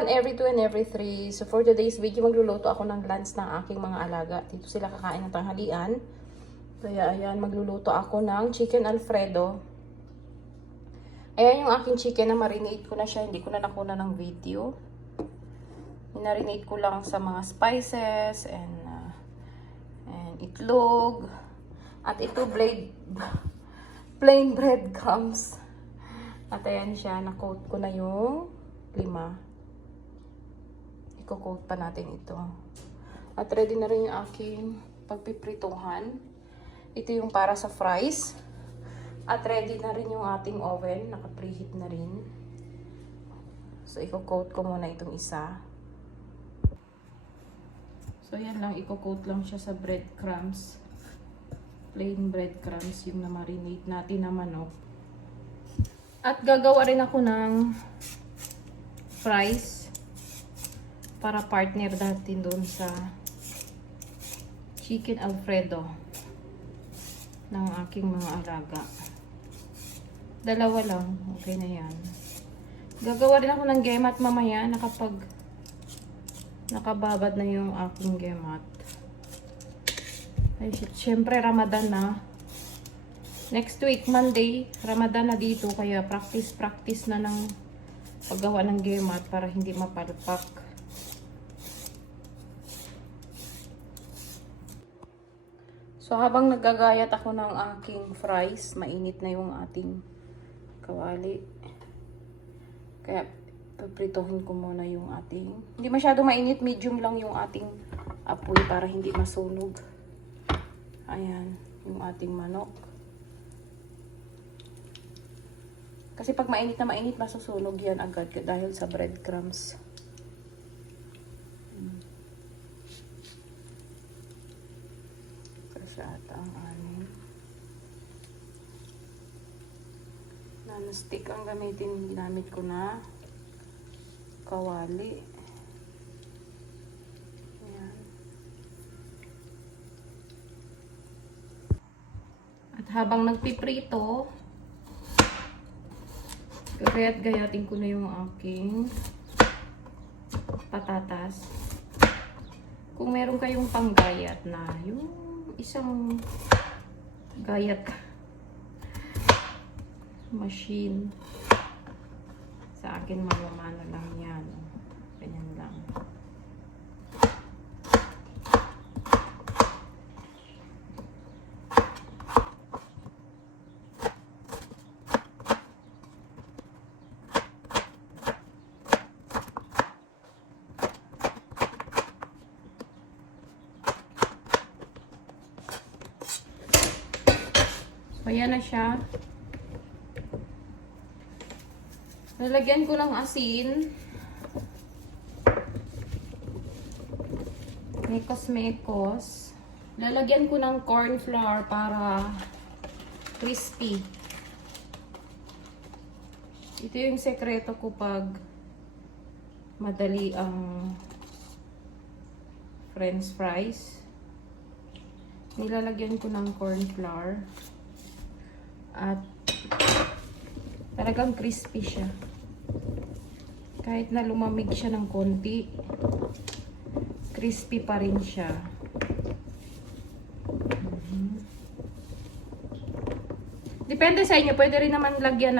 1 every 2 and every 3. So for today's video, magluluto ako ng lunch ng aking mga alaga. Dito sila kakain ng tanghalian. Kaya ayan, magluluto ako ng chicken alfredo. Ayan yung aking chicken na marinate ko na siya. Hindi ko na nakuna ng video. Minarinate ko lang sa mga spices and itlog. At ito plain breadcrumbs. At ayan siya, na-coat ko na yung 5. Iko-coat pa natin ito. At ready na rin yung aking pagpiprituhan. Ito yung para sa fries. At ready na rin yung ating oven. Naka-preheat na rin. So, iko-coat ko muna itong isa. So, yan lang. Iko-coat lang siya sa breadcrumbs. Plain breadcrumbs yung na-marinate natin na manok. At gagawa rin ako ng fries para partner natin doon sa chicken alfredo ng aking mga alaga. 2 lang, okay na yan. Gagawa rin ako ng gemat mamaya na kapag nakababad na yung aking gemat. Ay, syempre Ramadan na. Next week, Monday, Ramadan na dito. Kaya practice na ng paggawa ng gemat para hindi mapalpak. So, habang nagagayat ako ng aking fries, mainit na yung ating kawali. Kaya, papritohin ko muna yung ating... Hindi masyado mainit, medium lang yung ating apoy para hindi masunog. Ayan, yung ating manok. Kasi pag mainit na mainit, masusunog yan agad dahil sa breadcrumbs. Kasi ata ang anin. Non-stick ang gamitin. Ginamit ko na kawali. Ayan. At habang nagpiprito, gayat-gayatin ko na yung aking patatas. Kung meron kayong panggayat na yung isang gayat machine, sa akin mamamano lang yan. Ganyan lang. Ayan na siya. Lalagyan ko ng asin. Mekos-mekos. Lalagyan ko ng corn flour para crispy. Ito yung sekreto ko pag madali ang French fries. Nilalagyan ko ng corn flour. At talagang crispy siya. Kahit na lumamig siya ng konti, crispy pa rin siya. Depende sa inyo. Pwede rin naman lagyan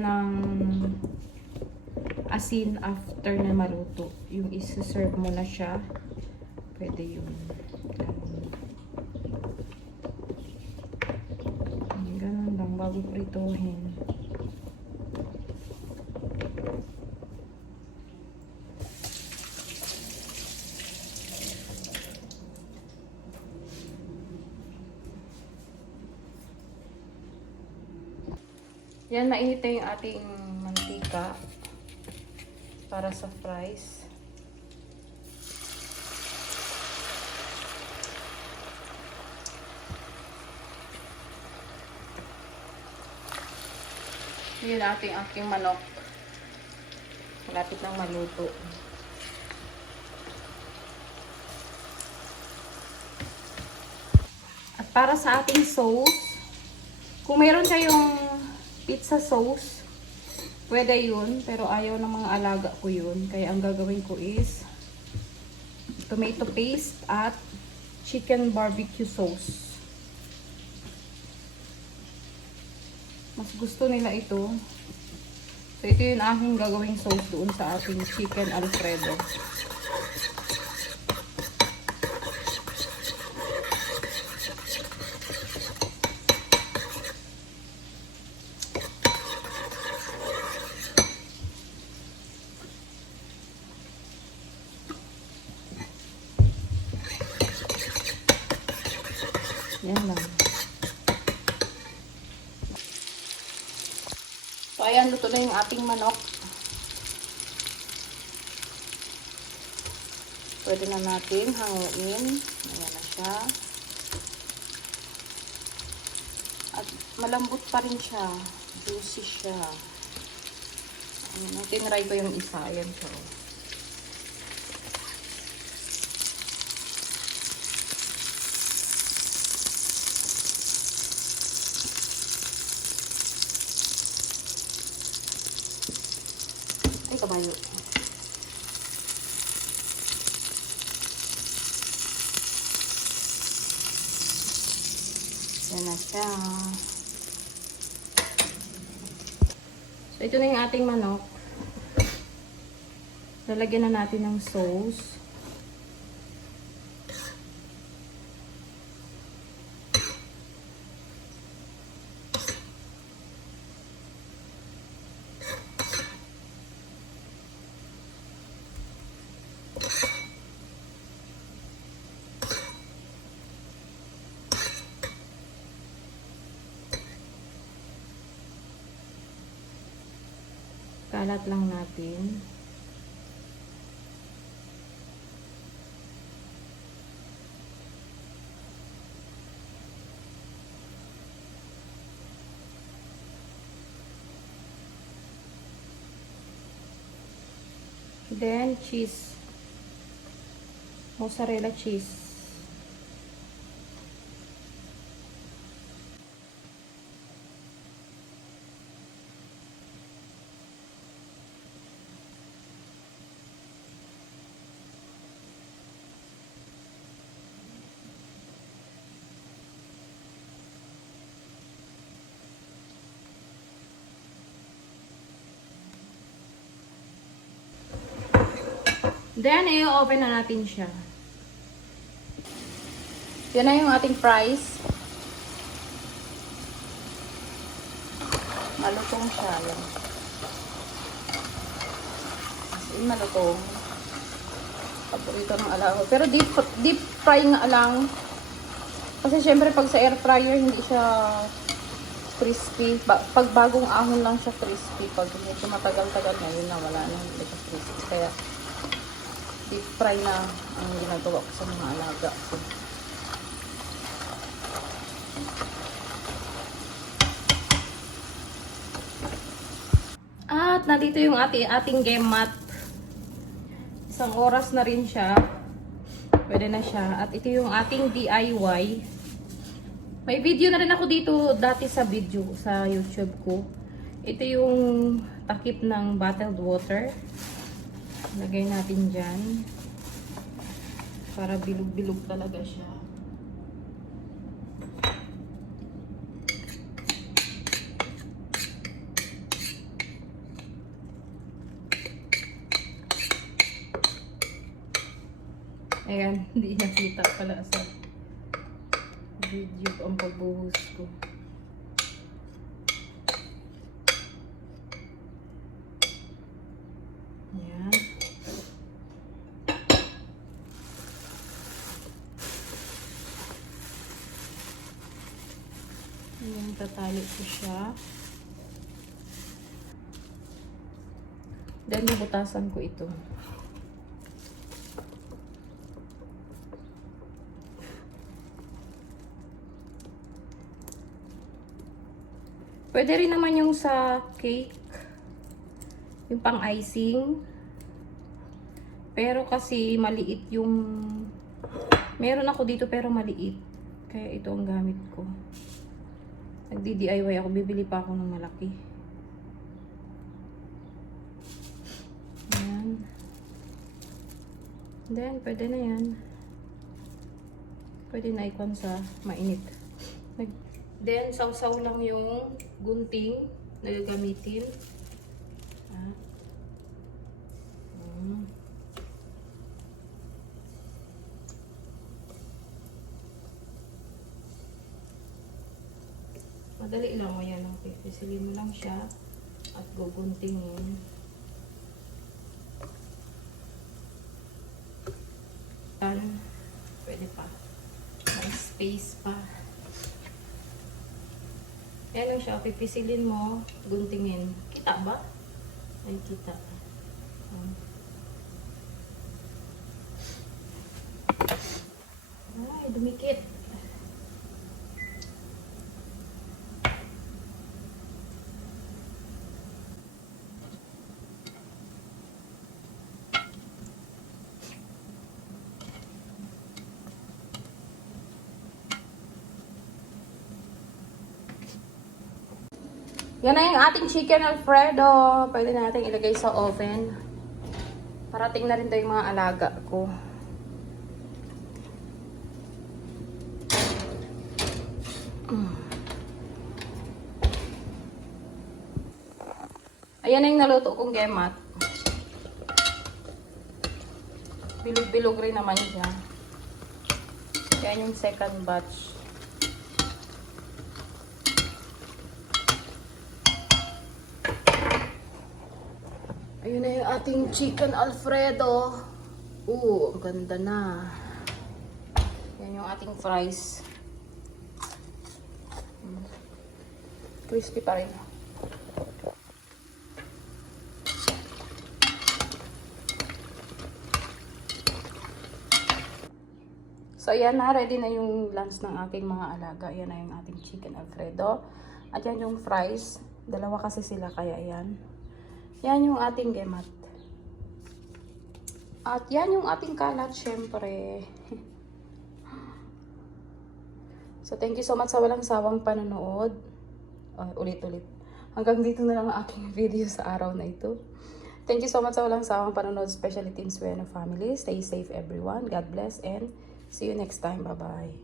ng asin after na maluto. Yung isi-serve mo na siya. Pwede yun. Bago prituhin. Yan, mainit na yung ating mantika para sa fries. Yun aking manok. Malapit nang maluto. At para sa ating sauce, kung meron kayong pizza sauce, Pwede yun, pero ayaw ng mga alaga ko yun. Kaya ang gagawin ko is tomato paste at chicken barbecue sauce. Mas gusto nila ito. So, ito yung aking gagawing sauce doon sa ating chicken Alfredo. Yan lang. So, ayan, luto na yung ating manok. Pwede na natin hanguin. Ayan na siya. At malambot pa rin siya. Juicy siya. Ayan, tinry ko yung isa. Ayan siya. Ay, kabayo. Yan na siya. So, ito na yung ating manok. Lalagyan na natin ng sauce. Kalat lang natin. Then, cheese. Mozzarella cheese. Then, i-open na natin siya. Yan na yung ating fries. Malutong siya. Yan. Malutong. Paborito ng alaga. Pero deep fry nga lang. Kasi syempre pag sa air fryer hindi siya crispy. Pag bagong ahon lang siya crispy. Pag medyo matagal-tagal na yun na wala na hindi siya crispy. Kaya deep fry na ang ginagawa ko sa mga alaga ko. At nandito yung ating game mat. Isang oras na rin siya. Pwede na siya. At ito yung ating DIY. May video na rin ako dito dati sa video sa YouTube ko. Ito yung takip ng bottled water. Lagay natin dyan. Para bilog-bilog talaga siya. Ayan, hindi nakita pala sa video ang pagbuhos ko. Ayan. Ayan, tatali ko siya. Then, bubutasan ko ito. Pwede rin naman yung sa cake. Yung pang icing. Pero kasi maliit yung... Meron ako dito pero maliit. Kaya ito ang gamit ko. Nagdi-DIY ako. Bibili pa ako ng malaki. Then, pwede na yan. Pwede na ikon sa mainit. Then, sausaw lang yung gunting na gagamitin. Madali lang mo yan. Pipisilin mo lang siya at guguntingin. Pwede pa. May space pa. Yan lang siya. Pipisilin mo, guntingin. Kita ba? Ay, kita. Ay, dumikit. Yan na yung ating chicken alfredo. Pwede natin ilagay sa oven. Parating na rin to yung mga alaga ko. Ayan na yung naluto kong gemat. Bilog-bilog rin naman siya. Yan yung second batch. Ayun na yung ating chicken alfredo. Ang ganda na. Yan yung ating fries. Crispy pa rin. So, ayan na. Ready na yung lunch ng aking mga alaga. Ayan na yung ating chicken alfredo. At yan yung fries. Dalawa kasi sila, kaya ayan. Yan yung ating gemat. At yan yung ating kalat, syempre. So, thank you so much sa walang sawang panonood. Ulit-ulit. Hanggang dito na lang ang aking video sa araw na ito. Thank you so much sa walang sawang panonood, especially Team Sueno family. Stay safe, everyone. God bless and see you next time. Bye-bye.